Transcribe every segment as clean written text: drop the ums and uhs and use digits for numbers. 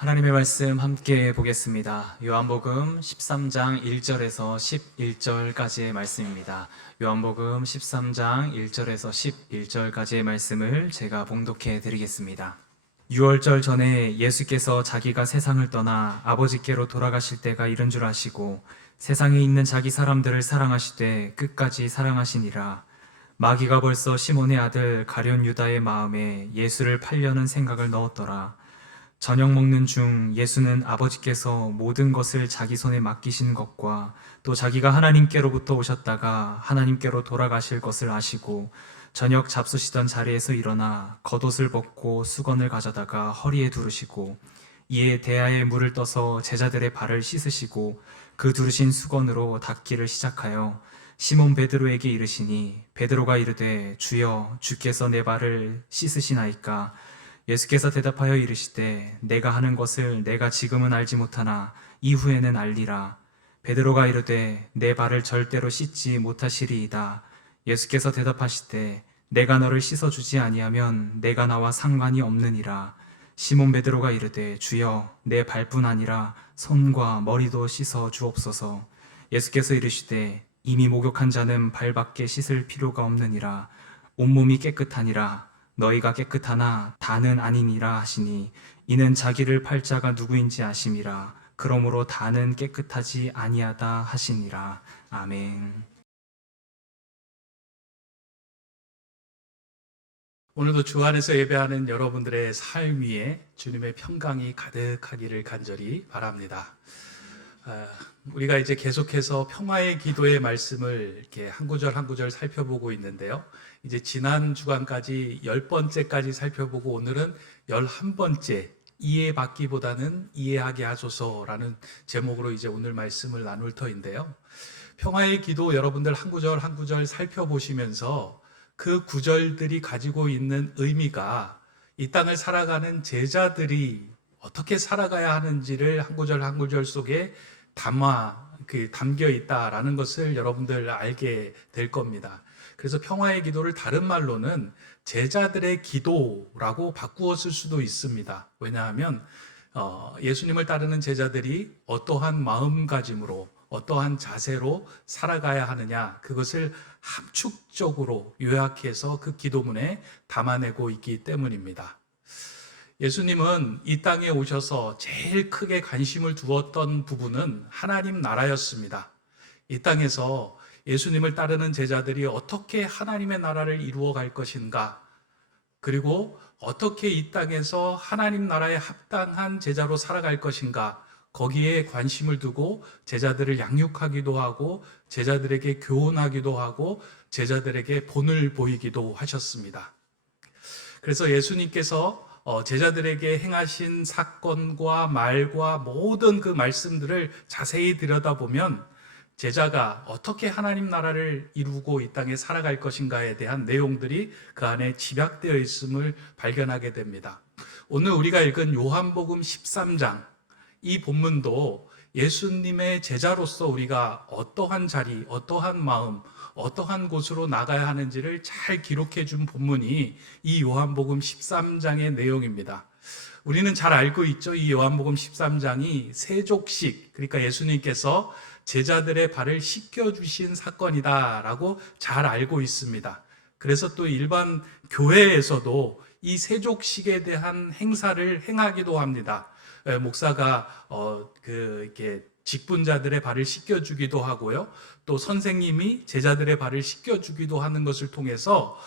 하나님의 말씀 함께 보겠습니다. 요한복음 13장 1절에서 11절까지의 말씀입니다. 요한복음 13장 1절에서 11절까지의 말씀을 제가 봉독해 드리겠습니다. 유월절 전에 예수께서 자기가 세상을 떠나 아버지께로 돌아가실 때가 이른 줄 아시고 세상에 있는 자기 사람들을 사랑하시되 끝까지 사랑하시니라. 마귀가 벌써 시몬의 아들 가룟 유다의 마음에 예수를 팔려는 생각을 넣었더라. 저녁 먹는 중 예수는 아버지께서 모든 것을 자기 손에 맡기신 것과 또 자기가 하나님께로부터 오셨다가 하나님께로 돌아가실 것을 아시고 저녁 잡수시던 자리에서 일어나 겉옷을 벗고 수건을 가져다가 허리에 두르시고 이에 대야에 물을 떠서 제자들의 발을 씻으시고 그 두르신 수건으로 닦기를 시작하여 시몬 베드로에게 이르시니 베드로가 이르되 주여 주께서 내 발을 씻으시나이까. 예수께서 대답하여 이르시되 내가 하는 것을 내가 지금은 알지 못하나 이후에는 알리라. 베드로가 이르되 내 발을 절대로 씻지 못하시리이다. 예수께서 대답하시되 내가 너를 씻어주지 아니하면 내가 나와 상관이 없느니라. 시몬 베드로가 이르되 주여 내 발뿐 아니라 손과 머리도 씻어 주옵소서. 예수께서 이르시되 이미 목욕한 자는 발밖에 씻을 필요가 없느니라. 온몸이 깨끗하니라. 너희가 깨끗하나 다는 아니니라 하시니 이는 자기를 팔 자가 누구인지 아심이라. 그러므로 다는 깨끗하지 아니하다 하시니라. 아멘. 오늘도 주 안에서 예배하는 여러분들의 삶 위에 주님의 평강이 가득하기를 간절히 바랍니다. 우리가 이제 계속해서 평화의 기도의 말씀을 이렇게 한 구절 한 구절 살펴보고 있는데요. 이제 지난 주간까지 10번째까지 살펴보고 오늘은 11번째 이해받기보다는 이해하게 하소서라는 제목으로 이제 오늘 말씀을 나눌 터인데요. 평화의 기도 여러분들 한 구절 한 구절 살펴보시면서 그 구절들이 가지고 있는 의미가 이 땅을 살아가는 제자들이 어떻게 살아가야 하는지를 한 구절 한 구절 속에 담겨 있다라는 것을 여러분들 알게 될 겁니다. 그래서 평화의 기도를 다른 말로는 제자들의 기도라고 바꾸어 쓸 수도 있습니다. 왜냐하면 예수님을 따르는 제자들이 어떠한 마음가짐으로 어떠한 자세로 살아가야 하느냐, 그것을 함축적으로 요약해서 그 기도문에 담아내고 있기 때문입니다. 예수님은 이 땅에 오셔서 제일 크게 관심을 두었던 부분은 하나님 나라였습니다. 이 땅에서 예수님을 따르는 제자들이 어떻게 하나님의 나라를 이루어 갈 것인가, 그리고 어떻게 이 땅에서 하나님 나라에 합당한 제자로 살아갈 것인가, 거기에 관심을 두고 제자들을 양육하기도 하고 제자들에게 교훈하기도 하고 제자들에게 본을 보이기도 하셨습니다. 그래서 예수님께서 제자들에게 행하신 사건과 말과 모든 그 말씀들을 자세히 들여다보면 제자가 어떻게 하나님 나라를 이루고 이 땅에 살아갈 것인가에 대한 내용들이 그 안에 집약되어 있음을 발견하게 됩니다. 오늘 우리가 읽은 요한복음 13장, 이 본문도 예수님의 제자로서 우리가 어떠한 자리, 어떠한 마음, 어떠한 곳으로 나가야 하는지를 잘 기록해 준 본문이 이 요한복음 13장의 내용입니다. 우리는 잘 알고 있죠. 이 요한복음 13장이 세족식, 그러니까 예수님께서 제자들의 발을 씻겨주신 사건이다라고 잘 알고 있습니다. 그래서 또 일반 교회에서도 이 세족식에 대한 행사를 행하기도 합니다. 목사가 이렇게 직분자들의 발을 씻겨주기도 하고요. 또 선생님이 제자들의 발을 씻겨주기도 하는 것을 통해서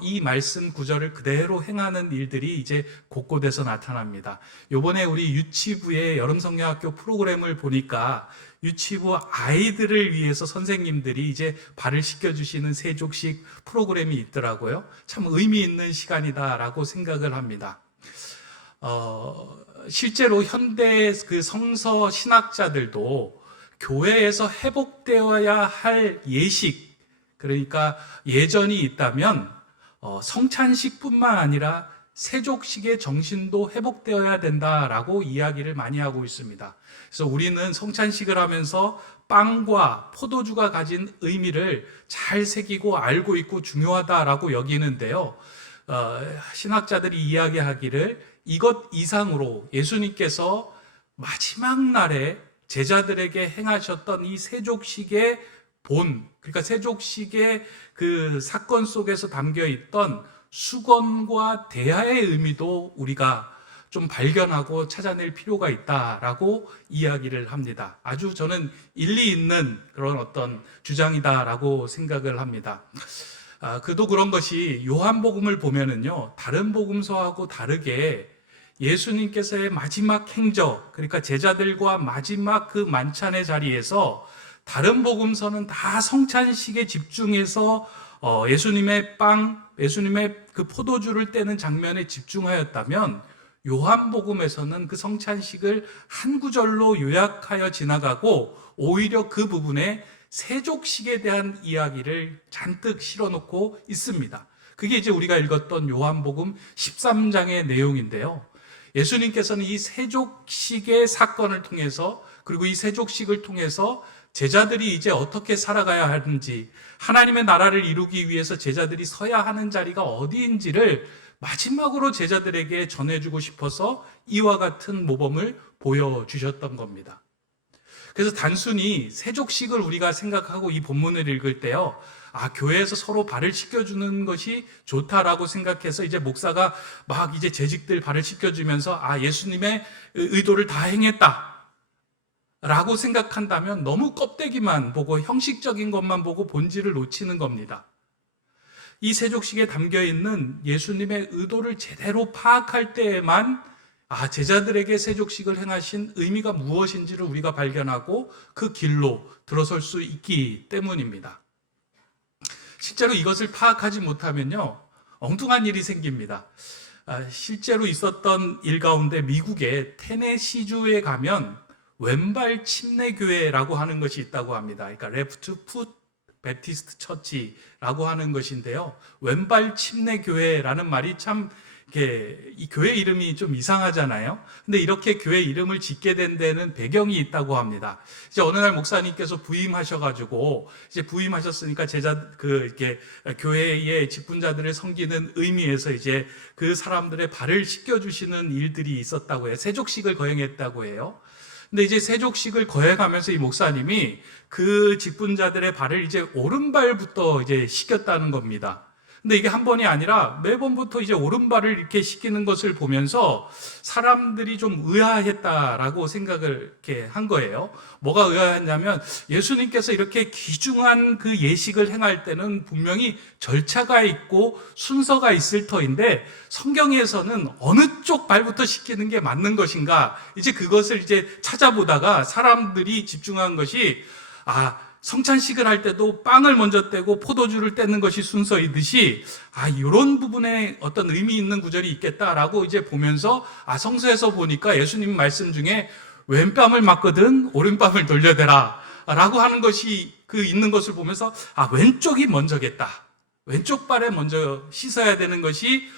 이 말씀 구절을 그대로 행하는 일들이 이제 곳곳에서 나타납니다. 요번에 우리 유치부의 여름성경학교 프로그램을 보니까 유치부 아이들을 위해서 선생님들이 이제 발을 씻겨주시는 세족식 프로그램이 있더라고요. 참 의미 있는 시간이다라고 생각을 합니다. 실제로 현대 그 성서 신학자들도 교회에서 회복되어야 할 예식, 그러니까 예전이 있다면 성찬식뿐만 아니라 세족식의 정신도 회복되어야 된다라고 이야기를 많이 하고 있습니다. 그래서 우리는 성찬식을 하면서 빵과 포도주가 가진 의미를 잘 새기고 알고 있고 중요하다라고 여기는데요. 신학자들이 이야기하기를 이것 이상으로 예수님께서 마지막 날에 제자들에게 행하셨던 이 세족식의 그러니까 세족식의 그 사건 속에서 담겨 있던 수건과 대하의 의미도 우리가 좀 발견하고 찾아낼 필요가 있다라고 이야기를 합니다. 아주 저는 일리 있는 그런 어떤 주장이다라고 생각을 합니다. 그도 그런 것이 요한복음을 보면은요, 다른 복음서하고 다르게 예수님께서의 마지막 행적, 그러니까 제자들과 마지막 그 만찬의 자리에서 다른 복음서는 다 성찬식에 집중해서 예수님의 그 포도주를 떼는 장면에 집중하였다면 요한복음에서는 그 성찬식을 한 구절로 요약하여 지나가고 오히려 그 부분에 세족식에 대한 이야기를 잔뜩 실어놓고 있습니다. 그게 이제 우리가 읽었던 요한복음 13장의 내용인데요. 예수님께서는 이 세족식의 사건을 통해서, 그리고 이 세족식을 통해서 제자들이 이제 어떻게 살아가야 하는지, 하나님의 나라를 이루기 위해서 제자들이 서야 하는 자리가 어디인지를 마지막으로 제자들에게 전해주고 싶어서 이와 같은 모범을 보여주셨던 겁니다. 그래서 단순히 세족식을 우리가 생각하고 이 본문을 읽을 때요, 교회에서 서로 발을 씻겨주는 것이 좋다라고 생각해서 이제 목사가 막 이제 재직들 발을 씻겨주면서 예수님의 의도를 다 행했다 라고 생각한다면 너무 껍데기만 보고 형식적인 것만 보고 본질을 놓치는 겁니다. 이 세족식에 담겨 있는 예수님의 의도를 제대로 파악할 때에만 제자들에게 세족식을 행하신 의미가 무엇인지를 우리가 발견하고 그 길로 들어설 수 있기 때문입니다. 실제로 이것을 파악하지 못하면요, 엉뚱한 일이 생깁니다. 실제로 있었던 일 가운데 미국의 테네시주에 가면 왼발 침례교회라고 하는 것이 있다고 합니다. 그러니까 레프트 풋 베티스트 처치라고 하는 것인데요. 왼발 침례교회라는 말이 참 이 교회 이름이 좀 이상하잖아요. 근데 이렇게 교회 이름을 짓게 된 데는 배경이 있다고 합니다. 이제 어느 날 목사님께서 부임하셔가지고 이제 부임하셨으니까 이렇게 교회의 직분자들을 섬기는 의미에서 이제 그 사람들의 발을 씻겨주시는 일들이 있었다고 해요. 세족식을 거행했다고 해요. 근데 이제 세족식을 거행하면서 이 목사님이 그 직분자들의 발을 이제 오른발부터 이제 씻겼다는 겁니다. 근데 이게 한 번이 아니라 매번부터 이제 오른발을 이렇게 씻기는 것을 보면서 사람들이 좀 의아했다라고 생각을 이렇게 한 거예요. 뭐가 의아했냐면 예수님께서 이렇게 귀중한 그 예식을 행할 때는 분명히 절차가 있고 순서가 있을 터인데 성경에서는 어느 쪽 발부터 씻기는 게 맞는 것인가? 이제 그것을 이제 찾아보다가 사람들이 집중한 것이 성찬식을 할 때도 빵을 먼저 떼고 포도주를 떼는 것이 순서이듯이 이런 부분에 어떤 의미 있는 구절이 있겠다라고 이제 보면서 성서에서 보니까 예수님 말씀 중에 왼뺨을 맞거든 오른뺨을 돌려대라 라고 하는 것이 있는 것을 보면서 왼쪽이 먼저겠다. 왼쪽 발에 먼저 씻어야 되는 것이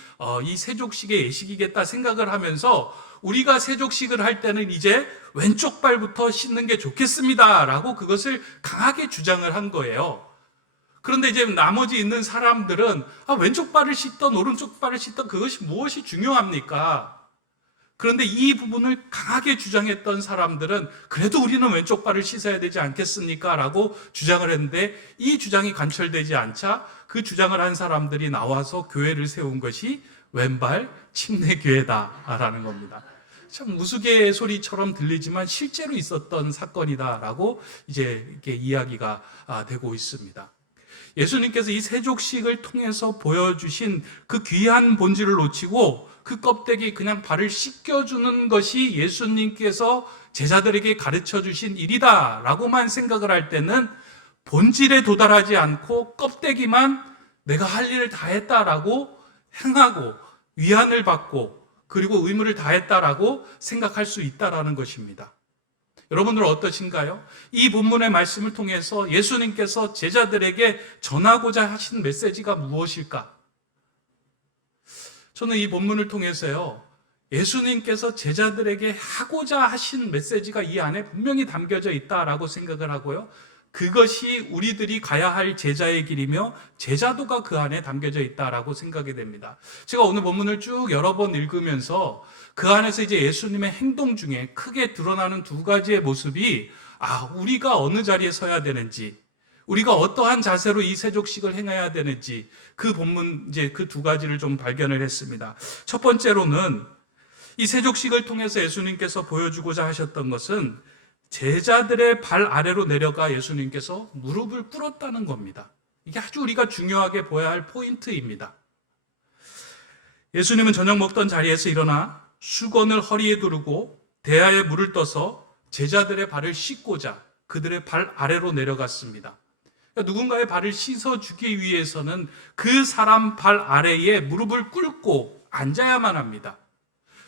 이 세족식의 예식이겠다 생각을 하면서 우리가 세족식을 할 때는 이제 왼쪽 발부터 씻는 게 좋겠습니다 라고 그것을 강하게 주장을 한 거예요. 그런데 이제 나머지 있는 사람들은 왼쪽 발을 씻던 오른쪽 발을 씻던 그것이 무엇이 중요합니까? 그런데 이 부분을 강하게 주장했던 사람들은 그래도 우리는 왼쪽 발을 씻어야 되지 않겠습니까? 라고 주장을 했는데 이 주장이 관철되지 않자 그 주장을 한 사람들이 나와서 교회를 세운 것이 왼발 침례교회다라는 겁니다. 참 우스갯소리처럼 들리지만 실제로 있었던 사건이다라고 이제 이렇게 이야기가 되고 있습니다. 예수님께서 이 세족식을 통해서 보여주신 그 귀한 본질을 놓치고 그 껍데기 그냥 발을 씻겨주는 것이 예수님께서 제자들에게 가르쳐 주신 일이다라고만 생각을 할 때는 본질에 도달하지 않고 껍데기만 내가 할 일을 다 했다라고 행하고 위안을 받고 그리고 의무를 다했다라고 생각할 수 있다라는 것입니다. 여러분들 어떠신가요? 이 본문의 말씀을 통해서 예수님께서 제자들에게 전하고자 하신 메시지가 무엇일까? 저는 이 본문을 통해서요, 예수님께서 제자들에게 하고자 하신 메시지가 이 안에 분명히 담겨져 있다라고 생각을 하고요. 그것이 우리들이 가야 할 제자의 길이며 제자도가 그 안에 담겨져 있다라고 생각이 됩니다. 제가 오늘 본문을 쭉 여러 번 읽으면서 그 안에서 이제 예수님의 행동 중에 크게 드러나는 두 가지의 모습이 우리가 어느 자리에 서야 되는지, 우리가 어떠한 자세로 이 세족식을 행해야 되는지 그 본문 이제 그 두 가지를 좀 발견을 했습니다. 첫 번째로는 이 세족식을 통해서 예수님께서 보여주고자 하셨던 것은 제자들의 발 아래로 내려가 예수님께서 무릎을 꿇었다는 겁니다. 이게 아주 우리가 중요하게 보아야 할 포인트입니다. 예수님은 저녁 먹던 자리에서 일어나 수건을 허리에 두르고 대야에 물을 떠서 제자들의 발을 씻고자 그들의 발 아래로 내려갔습니다. 그러니까 누군가의 발을 씻어주기 위해서는 그 사람 발 아래에 무릎을 꿇고 앉아야만 합니다.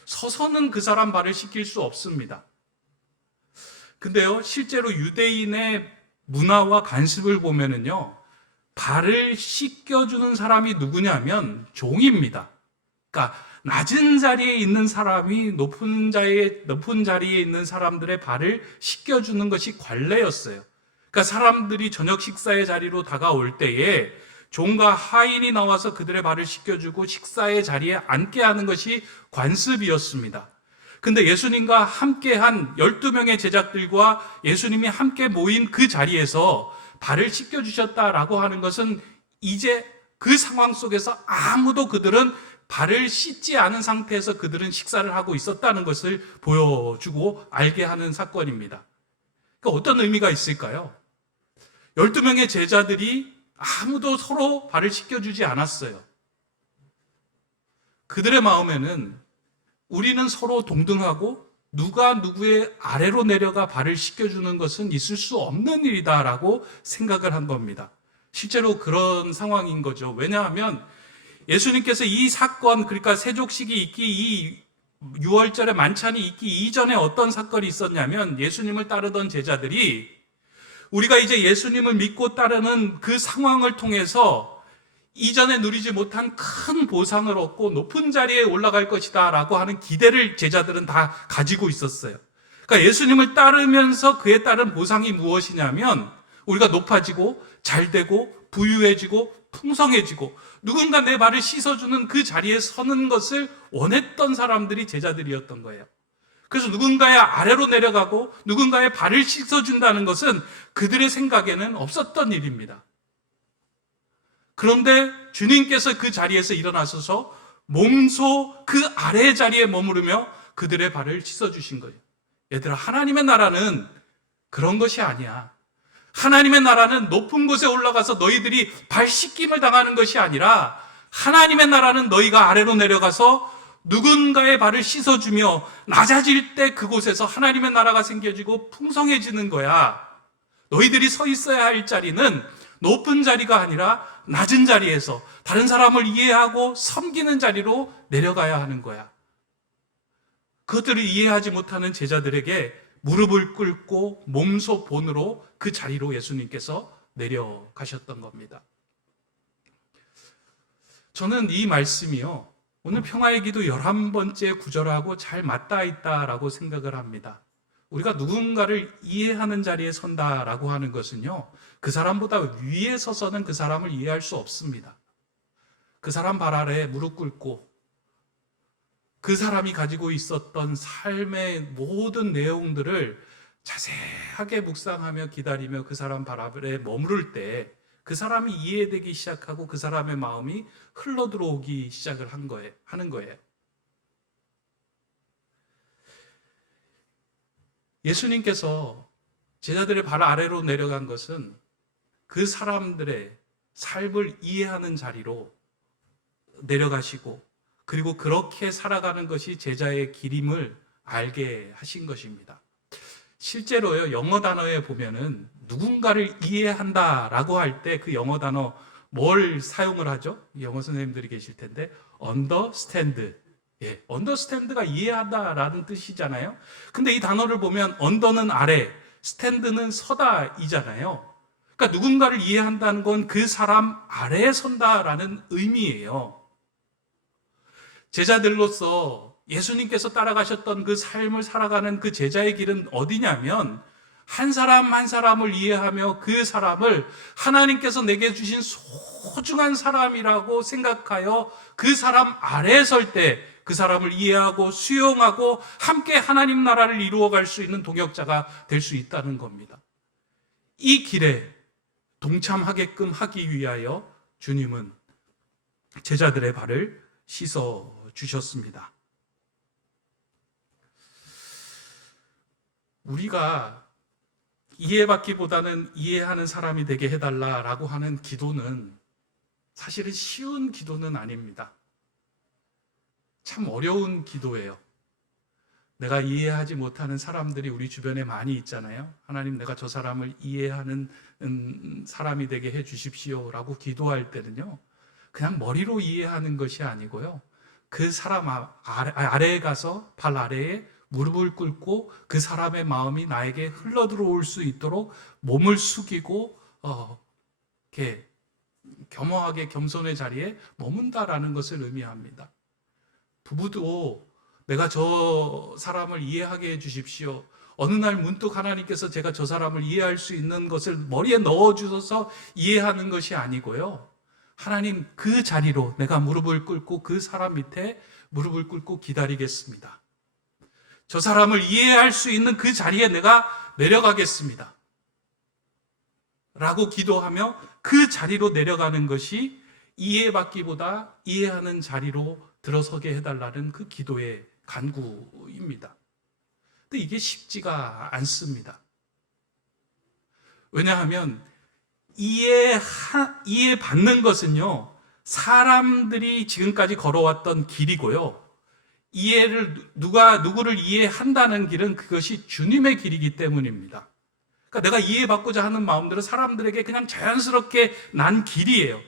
서서는 그 사람 발을 씻길 수 없습니다. 근데요, 실제로 유대인의 문화와 관습을 보면은요, 발을 씻겨주는 사람이 누구냐면 종입니다. 그러니까 낮은 자리에 있는 사람이 높은 자리에 있는 사람들의 발을 씻겨주는 것이 관례였어요. 그러니까 사람들이 저녁 식사의 자리로 다가올 때에 종과 하인이 나와서 그들의 발을 씻겨주고 식사의 자리에 앉게 하는 것이 관습이었습니다. 근데 예수님과 함께한 12명의 제자들과 예수님이 함께 모인 그 자리에서 발을 씻겨주셨다라고 하는 것은 이제 그 상황 속에서 아무도 그들은 발을 씻지 않은 상태에서 그들은 식사를 하고 있었다는 것을 보여주고 알게 하는 사건입니다. 그러니까 어떤 의미가 있을까요? 12명의 제자들이 아무도 서로 발을 씻겨주지 않았어요. 그들의 마음에는 우리는 서로 동등하고 누가 누구의 아래로 내려가 발을 씻겨주는 것은 있을 수 없는 일이다라고 생각을 한 겁니다. 실제로 그런 상황인 거죠. 왜냐하면 예수님께서 이 사건, 그러니까 세족식이 있기, 이 6월절에 만찬이 있기 이전에 어떤 사건이 있었냐면 예수님을 따르던 제자들이 우리가 이제 예수님을 믿고 따르는 그 상황을 통해서 이전에 누리지 못한 큰 보상을 얻고 높은 자리에 올라갈 것이다 라고 하는 기대를 제자들은 다 가지고 있었어요. 그러니까 예수님을 따르면서 그에 따른 보상이 무엇이냐면 우리가 높아지고 잘되고 부유해지고 풍성해지고 누군가 내 발을 씻어주는 그 자리에 서는 것을 원했던 사람들이 제자들이었던 거예요. 그래서 누군가의 아래로 내려가고 누군가의 발을 씻어준다는 것은 그들의 생각에는 없었던 일입니다. 그런데 주님께서 그 자리에서 일어나셔서 몸소 그 아래의 자리에 머무르며 그들의 발을 씻어주신 거예요. 얘들아, 하나님의 나라는 그런 것이 아니야. 하나님의 나라는 높은 곳에 올라가서 너희들이 발 씻김을 당하는 것이 아니라 하나님의 나라는 너희가 아래로 내려가서 누군가의 발을 씻어주며 낮아질 때 그곳에서 하나님의 나라가 생겨지고 풍성해지는 거야. 너희들이 서 있어야 할 자리는 높은 자리가 아니라 낮은 자리에서 다른 사람을 이해하고 섬기는 자리로 내려가야 하는 거야. 그것들을 이해하지 못하는 제자들에게 무릎을 꿇고 몸소 본으로 그 자리로 예수님께서 내려가셨던 겁니다. 저는 이 말씀이요, 오늘 평화의 기도 11번째 구절하고 잘 맞닿아 있다라고 생각을 합니다. 우리가 누군가를 이해하는 자리에 선다라고 하는 것은요, 그 사람보다 위에 서서는 그 사람을 이해할 수 없습니다. 그 사람 발 아래에 무릎 꿇고 그 사람이 가지고 있었던 삶의 모든 내용들을 자세하게 묵상하며 기다리며 그 사람 발 아래에 머무를 때 그 사람이 이해되기 시작하고 그 사람의 마음이 흘러들어오기 시작을 하는 거예요. 예수님께서 제자들의 발 아래로 내려간 것은 그 사람들의 삶을 이해하는 자리로 내려가시고 그리고 그렇게 살아가는 것이 제자의 길임을 알게 하신 것입니다. 실제로요, 영어 단어에 보면은 누군가를 이해한다라고 할 때 그 영어 단어 뭘 사용을 하죠? 영어 선생님들이 계실 텐데 understand. 예, understand가 이해한다라는 뜻이잖아요. 근데 이 단어를 보면 under는 아래, stand는 서다이잖아요. 그러니까 누군가를 이해한다는 건 그 사람 아래에 선다라는 의미예요. 제자들로서 예수님께서 따라가셨던 그 삶을 살아가는 그 제자의 길은 어디냐면 한 사람 한 사람을 이해하며 그 사람을 하나님께서 내게 주신 소중한 사람이라고 생각하여 그 사람 아래에 설 때 그 사람을 이해하고 수용하고 함께 하나님 나라를 이루어갈 수 있는 동역자가 될 수 있다는 겁니다. 이 길에 동참하게끔 하기 위하여 주님은 제자들의 발을 씻어 주셨습니다. 우리가 이해받기보다는 이해하는 사람이 되게 해달라라고 하는 기도는 사실은 쉬운 기도는 아닙니다. 참 어려운 기도예요. 내가 이해하지 못하는 사람들이 우리 주변에 많이 있잖아요. 하나님, 내가 저 사람을 이해하는 사람이 되게 해 주십시오라고 기도할 때는요, 그냥 머리로 이해하는 것이 아니고요, 그 사람 아래에 가서 발 아래에 무릎을 꿇고 그 사람의 마음이 나에게 흘러 들어올 수 있도록 몸을 숙이고 이렇게 겸허하게 겸손의 자리에 머문다라는 것을 의미합니다. 부부도 내가 저 사람을 이해하게 해 주십시오. 어느 날 문득 하나님께서 제가 저 사람을 이해할 수 있는 것을 머리에 넣어 주셔서 이해하는 것이 아니고요, 하나님, 그 자리로 내가 무릎을 꿇고 그 사람 밑에 무릎을 꿇고 기다리겠습니다. 저 사람을 이해할 수 있는 그 자리에 내가 내려가겠습니다. 라고 기도하며 그 자리로 내려가는 것이 이해받기보다 이해하는 자리로 들어서게 해달라는 그 기도의 간구입니다. 근데 이게 쉽지가 않습니다. 왜냐하면 이해받는 것은요, 사람들이 지금까지 걸어왔던 길이고요, 누구를 이해한다는 길은 그것이 주님의 길이기 때문입니다. 그러니까 내가 이해받고자 하는 마음들은 사람들에게 그냥 자연스럽게 난 길이에요.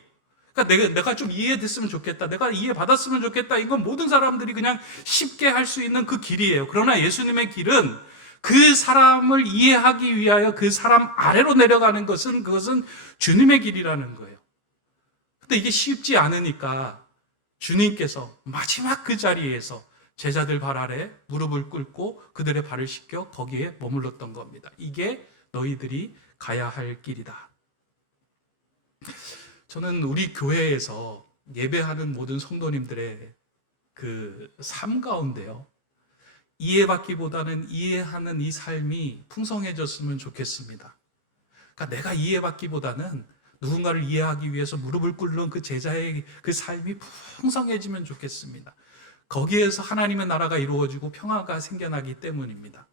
그러니까 내가 좀 이해됐으면 좋겠다, 내가 이해받았으면 좋겠다, 이건 모든 사람들이 그냥 쉽게 할 수 있는 그 길이에요. 그러나 예수님의 길은 그 사람을 이해하기 위하여 그 사람 아래로 내려가는 그것은 주님의 길이라는 거예요. 근데 이게 쉽지 않으니까 주님께서 마지막 그 자리에서 제자들 발 아래 무릎을 꿇고 그들의 발을 씻겨 거기에 머물렀던 겁니다. 이게 너희들이 가야 할 길이다. 저는 우리 교회에서 예배하는 모든 성도님들의 그 삶 가운데요, 이해받기보다는 이해하는 이 삶이 풍성해졌으면 좋겠습니다. 그러니까 내가 이해받기보다는 누군가를 이해하기 위해서 무릎을 꿇는 그 제자의 그 삶이 풍성해지면 좋겠습니다. 거기에서 하나님의 나라가 이루어지고 평화가 생겨나기 때문입니다.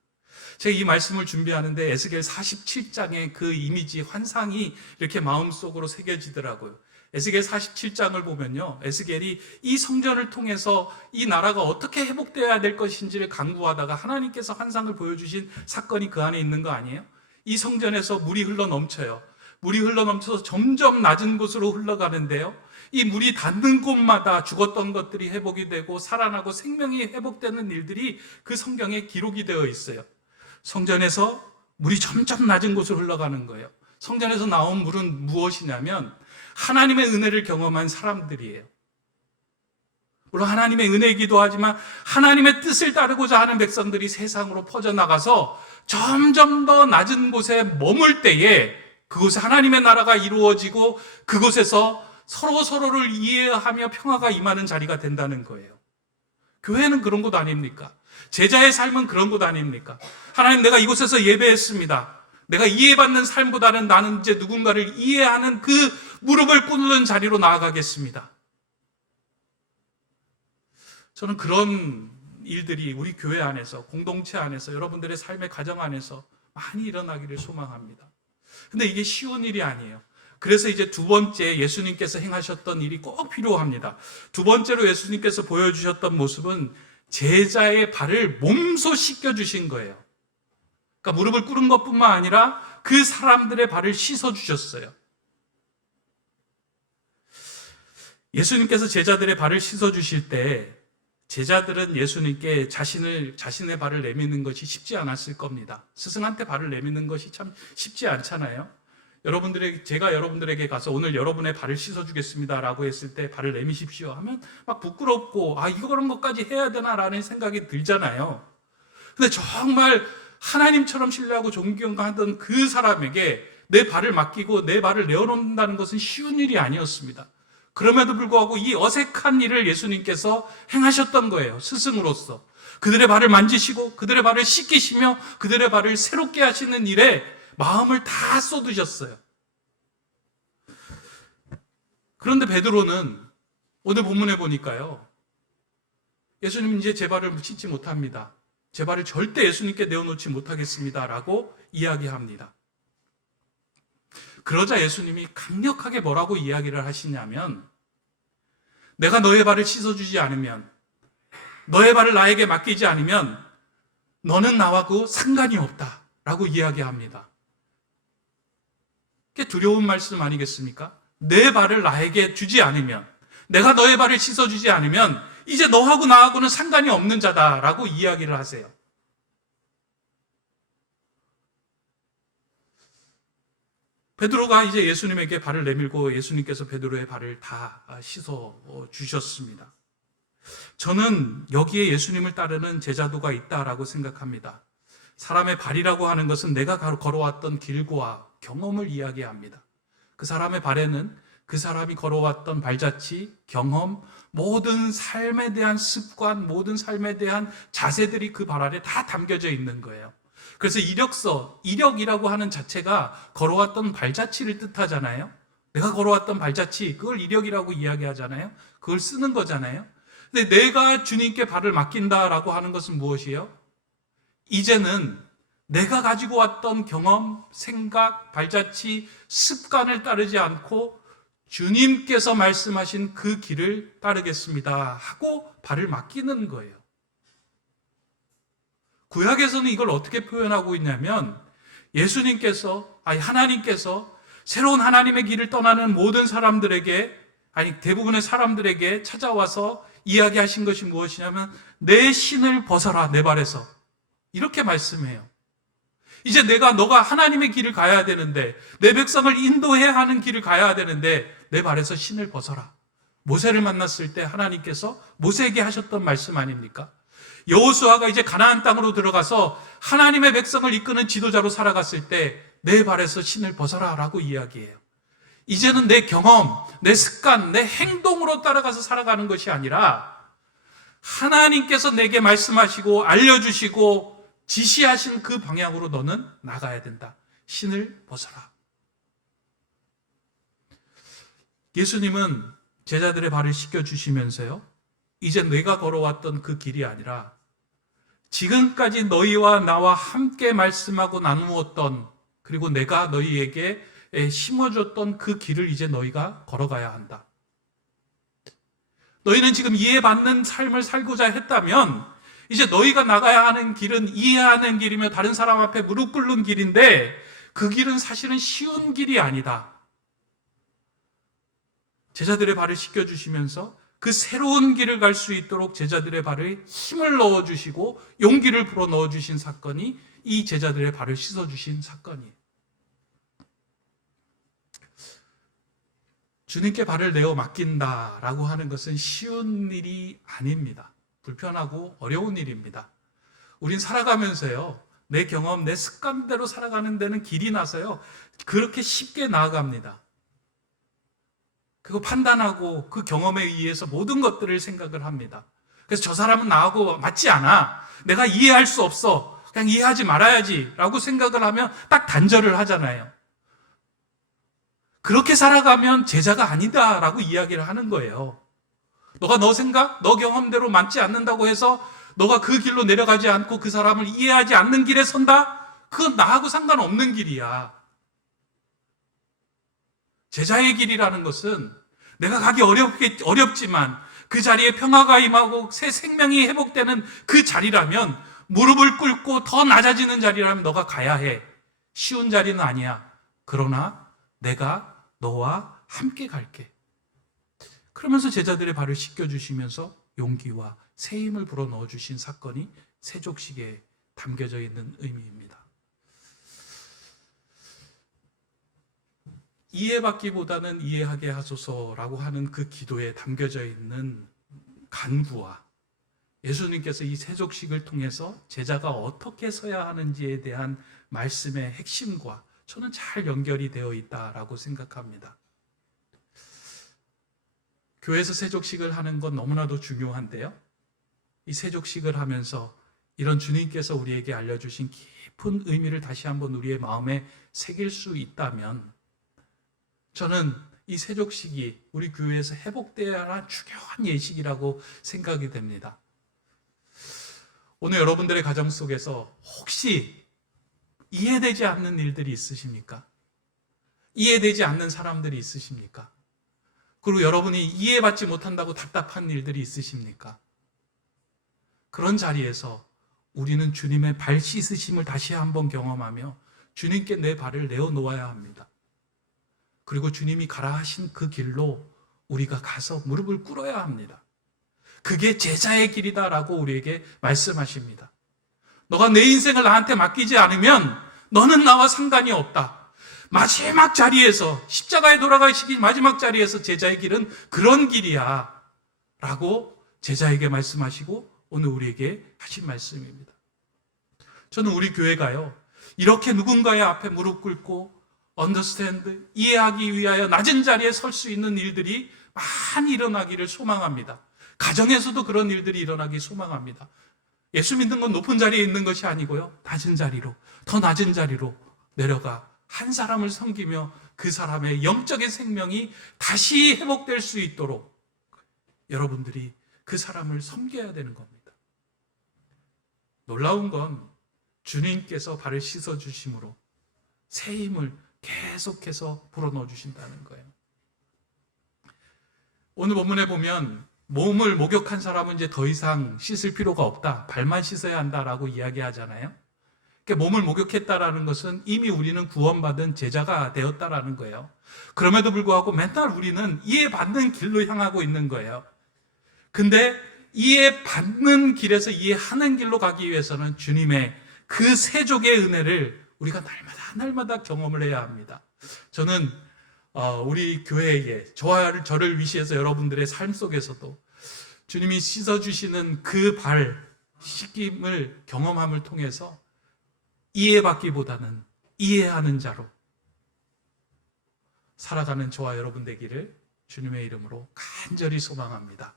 제가 이 말씀을 준비하는데 에스겔 47장의 그 이미지, 환상이 이렇게 마음속으로 새겨지더라고요. 에스겔 47장을 보면요, 에스겔이 이 성전을 통해서 이 나라가 어떻게 회복되어야 될 것인지를 간구하다가 하나님께서 환상을 보여주신 사건이 그 안에 있는 거 아니에요? 이 성전에서 물이 흘러 넘쳐요. 물이 흘러 넘쳐서 점점 낮은 곳으로 흘러가는데요, 이 물이 닿는 곳마다 죽었던 것들이 회복이 되고 살아나고 생명이 회복되는 일들이 그 성경에 기록이 되어 있어요. 성전에서 물이 점점 낮은 곳으로 흘러가는 거예요. 성전에서 나온 물은 무엇이냐면 하나님의 은혜를 경험한 사람들이에요. 물론 하나님의 은혜이기도 하지만 하나님의 뜻을 따르고자 하는 백성들이 세상으로 퍼져나가서 점점 더 낮은 곳에 머물 때에 그곳에 하나님의 나라가 이루어지고 그곳에서 서로를 이해하며 평화가 임하는 자리가 된다는 거예요. 교회는 그런 곳 아닙니까? 제자의 삶은 그런 곳 아닙니까? 하나님, 내가 이곳에서 예배했습니다. 내가 이해받는 삶보다는 나는 이제 누군가를 이해하는 그 무릎을 꿇는 자리로 나아가겠습니다. 저는 그런 일들이 우리 교회 안에서, 공동체 안에서, 여러분들의 삶의 가정 안에서 많이 일어나기를 소망합니다. 근데 이게 쉬운 일이 아니에요. 그래서 이제 두 번째 예수님께서 행하셨던 일이 꼭 필요합니다. 두 번째로 예수님께서 보여주셨던 모습은 제자의 발을 몸소 씻겨주신 거예요. 그러니까 무릎을 꿇은 것뿐만 아니라 그 사람들의 발을 씻어주셨어요. 예수님께서 제자들의 발을 씻어주실 때 제자들은 예수님께 자신의 발을 내미는 것이 쉽지 않았을 겁니다. 스승한테 발을 내미는 것이 참 쉽지 않잖아요. 제가 여러분들에게 가서 오늘 여러분의 발을 씻어주겠습니다 라고 했을 때 발을 내미십시오 하면 막 부끄럽고 이런 것까지 해야 되나라는 생각이 들잖아요. 근데 정말 하나님처럼 신뢰하고 존경하던 그 사람에게 내 발을 맡기고 내 발을 내어놓는다는 것은 쉬운 일이 아니었습니다. 그럼에도 불구하고 이 어색한 일을 예수님께서 행하셨던 거예요. 스승으로서. 그들의 발을 만지시고 그들의 발을 씻기시며 그들의 발을 새롭게 하시는 일에 마음을 다 쏟으셨어요. 그런데 베드로는 오늘 본문에 보니까요, 예수님 이제 제 발을 씻지 못합니다. 제 발을 절대 예수님께 내어놓지 못하겠습니다 라고 이야기합니다. 그러자 예수님이 강력하게 뭐라고 이야기를 하시냐면, 내가 너의 발을 씻어주지 않으면, 너의 발을 나에게 맡기지 않으면 너는 나와 그 상관이 없다 라고 이야기합니다. 그게 두려운 말씀 아니겠습니까? 내 발을 나에게 주지 않으면, 내가 너의 발을 씻어주지 않으면 이제 너하고 나하고는 상관이 없는 자다라고 이야기를 하세요. 베드로가 이제 예수님에게 발을 내밀고 예수님께서 베드로의 발을 다 씻어 주셨습니다. 저는 여기에 예수님을 따르는 제자도가 있다라고 생각합니다. 사람의 발이라고 하는 것은 내가 걸어왔던 길과 경험을 이야기합니다. 그 사람의 발에는 그 사람이 걸어왔던 발자취, 경험, 모든 삶에 대한 습관, 모든 삶에 대한 자세들이 그 발 아래 다 담겨져 있는 거예요. 그래서 이력이라고 하는 자체가 걸어왔던 발자취를 뜻하잖아요. 내가 걸어왔던 발자취, 그걸 이력이라고 이야기하잖아요. 그걸 쓰는 거잖아요. 근데 내가 주님께 발을 맡긴다라고 하는 것은 무엇이에요? 이제는 내가 가지고 왔던 경험, 생각, 발자취, 습관을 따르지 않고 주님께서 말씀하신 그 길을 따르겠습니다 하고 발을 맡기는 거예요. 구약에서는 이걸 어떻게 표현하고 있냐면, 하나님께서 새로운 하나님의 길을 떠나는 모든 사람들에게, 대부분의 사람들에게 찾아와서 이야기하신 것이 무엇이냐면, 내 신을 벗어라, 내 발에서. 이렇게 말씀해요. 이제 너가 하나님의 길을 가야 되는데, 내 백성을 인도해야 하는 길을 가야 되는데, 내 발에서 신을 벗어라. 모세를 만났을 때 하나님께서 모세에게 하셨던 말씀 아닙니까? 여호수아가 이제 가나안 땅으로 들어가서 하나님의 백성을 이끄는 지도자로 살아갔을 때 내 발에서 신을 벗어라 라고 이야기해요. 이제는 내 경험, 내 습관, 내 행동으로 따라가서 살아가는 것이 아니라 하나님께서 내게 말씀하시고 알려주시고 지시하신 그 방향으로 너는 나가야 된다. 신을 벗어라. 예수님은 제자들의 발을 씻겨주시면서요, 이제 내가 걸어왔던 그 길이 아니라 지금까지 너희와 나와 함께 말씀하고 나누었던, 그리고 내가 너희에게 심어줬던 그 길을 이제 너희가 걸어가야 한다. 너희는 지금 이해받는 삶을 살고자 했다면 이제 너희가 나가야 하는 길은 이해하는 길이며 다른 사람 앞에 무릎 꿇는 길인데, 그 길은 사실은 쉬운 길이 아니다. 제자들의 발을 씻겨주시면서 그 새로운 길을 갈 수 있도록 제자들의 발에 힘을 넣어주시고 용기를 불어 넣어주신 사건이 이 제자들의 발을 씻어주신 사건이에요. 주님께 발을 내어 맡긴다라고 하는 것은 쉬운 일이 아닙니다. 불편하고 어려운 일입니다. 우린 살아가면서요, 내 경험, 내 습관대로 살아가는 데는 길이 나서요, 그렇게 쉽게 나아갑니다. 그거 판단하고 그 경험에 의해서 모든 것들을 생각을 합니다. 그래서 저 사람은 나하고 맞지 않아, 내가 이해할 수 없어, 그냥 이해하지 말아야지 라고 생각을 하면 딱 단절을 하잖아요. 그렇게 살아가면 제자가 아니다 라고 이야기를 하는 거예요. 너가 너 생각, 너 경험대로 맞지 않는다고 해서 너가 그 길로 내려가지 않고 그 사람을 이해하지 않는 길에 선다? 그건 나하고 상관없는 길이야. 제자의 길이라는 것은 내가 가기 어렵지만 그 자리에 평화가 임하고 새 생명이 회복되는 그 자리라면, 무릎을 꿇고 더 낮아지는 자리라면 너가 가야 해. 쉬운 자리는 아니야. 그러나 내가 너와 함께 갈게. 그러면서 제자들의 발을 씻겨주시면서 용기와 새 힘을 불어넣어 주신 사건이 세족식에 담겨져 있는 의미입니다. 이해받기보다는 이해하게 하소서라고 하는 그 기도에 담겨져 있는 간구와 예수님께서 이 세족식을 통해서 제자가 어떻게 서야 하는지에 대한 말씀의 핵심과 저는 잘 연결이 되어 있다라고 생각합니다. 교회에서 세족식을 하는 건 너무나도 중요한데요. 이 세족식을 하면서 이런 주님께서 우리에게 알려주신 깊은 의미를 다시 한번 우리의 마음에 새길 수 있다면 저는 이 세족식이 우리 교회에서 회복되어야 하는 중요한 예식이라고 생각이 됩니다. 오늘 여러분들의 가정 속에서 혹시 이해되지 않는 일들이 있으십니까? 이해되지 않는 사람들이 있으십니까? 그리고 여러분이 이해받지 못한다고 답답한 일들이 있으십니까? 그런 자리에서 우리는 주님의 발 씻으심을 다시 한번 경험하며 주님께 내 발을 내어놓아야 합니다. 그리고 주님이 가라 하신 그 길로 우리가 가서 무릎을 꿇어야 합니다. 그게 제자의 길이다라고 우리에게 말씀하십니다. 너가 내 인생을 나한테 맡기지 않으면 너는 나와 상관이 없다. 마지막 자리에서 십자가에 돌아가시기 마지막 자리에서 제자의 길은 그런 길이야 라고 제자에게 말씀하시고 오늘 우리에게 하신 말씀입니다. 저는 우리 교회가요 이렇게 누군가의 앞에 무릎 꿇고 understand, 이해하기 위하여 낮은 자리에 설 수 있는 일들이 많이 일어나기를 소망합니다. 가정에서도 그런 일들이 일어나기 소망합니다. 예수 믿는 건 높은 자리에 있는 것이 아니고요 낮은 자리로, 더 낮은 자리로 내려가 한 사람을 섬기며 그 사람의 영적인 생명이 다시 회복될 수 있도록 여러분들이 그 사람을 섬겨야 되는 겁니다. 놀라운 건 주님께서 발을 씻어주심으로 새 힘을 계속해서 불어넣어 주신다는 거예요. 오늘 본문에 보면 몸을 목욕한 사람은 이제 더 이상 씻을 필요가 없다. 발만 씻어야 한다라고 이야기하잖아요. 그러니까 몸을 목욕했다라는 것은 이미 우리는 구원받은 제자가 되었다라는 거예요. 그럼에도 불구하고 맨날 우리는 이해받는 길로 향하고 있는 거예요. 근데 이해받는 길에서 이해하는 길로 가기 위해서는 주님의 그 세족의 은혜를 우리가 날마다 경험을 해야 합니다. 저는 우리 교회에 저를 위시해서 여러분들의 삶 속에서도 주님이 씻어주시는 그 발 씻김을 경험함을 통해서 이해받기보다는 이해하는 자로 살아가는 저와 여러분 되기를 주님의 이름으로 간절히 소망합니다.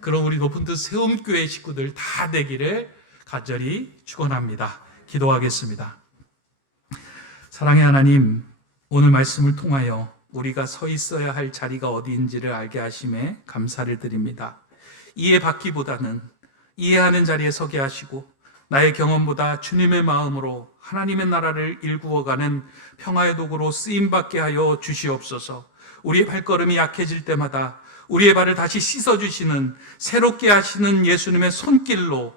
그럼 우리 높은 뜻 세움교회 식구들 다 되기를 간절히 축원합니다. 기도하겠습니다. 사랑의 하나님, 오늘 말씀을 통하여 우리가 서 있어야 할 자리가 어디인지를 알게 하심에 감사를 드립니다. 이해받기보다는 이해하는 자리에 서게 하시고 나의 경험보다 주님의 마음으로 하나님의 나라를 일구어가는 평화의 도구로 쓰임받게 하여 주시옵소서. 우리의 발걸음이 약해질 때마다 우리의 발을 다시 씻어주시는 새롭게 하시는 예수님의 손길로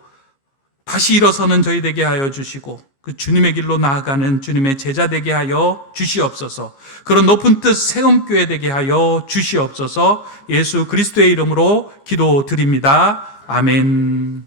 다시 일어서는 저희 되게 하여 주시고 그 주님의 길로 나아가는 주님의 제자 되게 하여 주시옵소서. 그런 높은 뜻 세움교회 되게 하여 주시옵소서. 예수 그리스도의 이름으로 기도드립니다. 아멘.